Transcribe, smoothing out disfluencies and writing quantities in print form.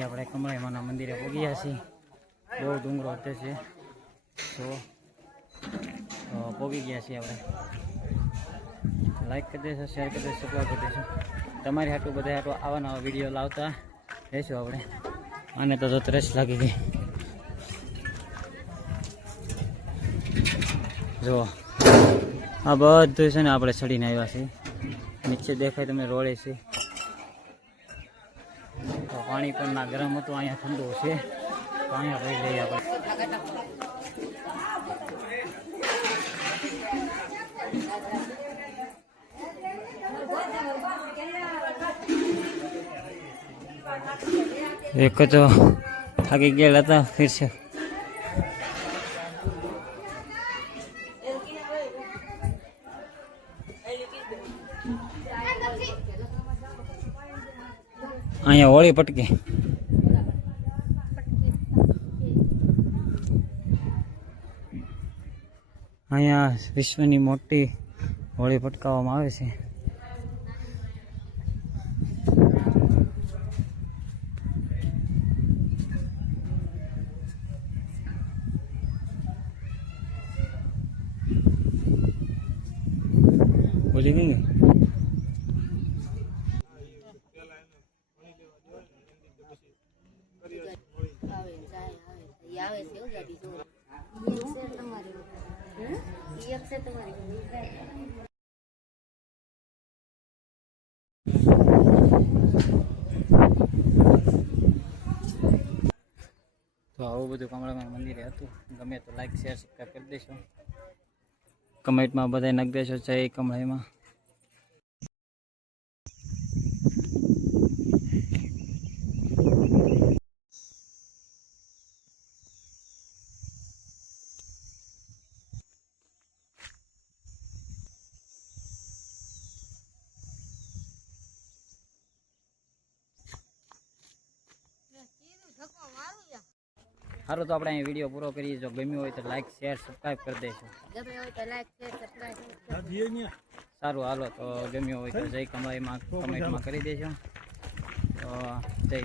આપણે કમળાઈમાના મંદિરે પહોંચ્યા છીએ. બહુ ડુંગરો હતે છે તો પહોંચી ગયા છીએ આપણે. લાઈક કરી દેશો, શેર કરી દેશો, સબસ્ક્રાઈબ કરી દેશો. તમારી હાટું બધા હાટું આવા નવા વિડીયો લાવતા રહેશું આપણે. આને તો તરસ લાગી ગઈ. જો આ બધું છે ને આપણે ચડીને આવ્યા છીએ. નીચે દેખાય તમને રોડે છે. તો પાણી પણ ના ગરમ હતું, અહીંયા ઠંડુ છે. તો અહીંયા રહી લઈએ આપણે. એક તો થાકી ગયેલા હતા ફિર છે. અહીંયા હોળી પટકે. અહીંયા વિશ્વની મોટી હોળી પટકાવવામાં આવે છે. બોલી ગઈ તો આવું બધું કમળામાં મંદિરે હતું. ગમે તો લાઈક શેર સબસ્ક્રાઈબ કરી દેશો. કમેન્ટમાં બધા નાખી દેશો જય કમળાઈમાં. સારું, તો આપણે અહીં વિડીયો પૂરો કરીએ. જો ગમ્યું હોય તો લાઈક શેર સબસ્ક્રાઈબ કરી દેશો. સારું, હાલો તો ગમ્યું હોય તો જય કમળાઈમાં કમેન્ટમાં કરી દેશો. તો જય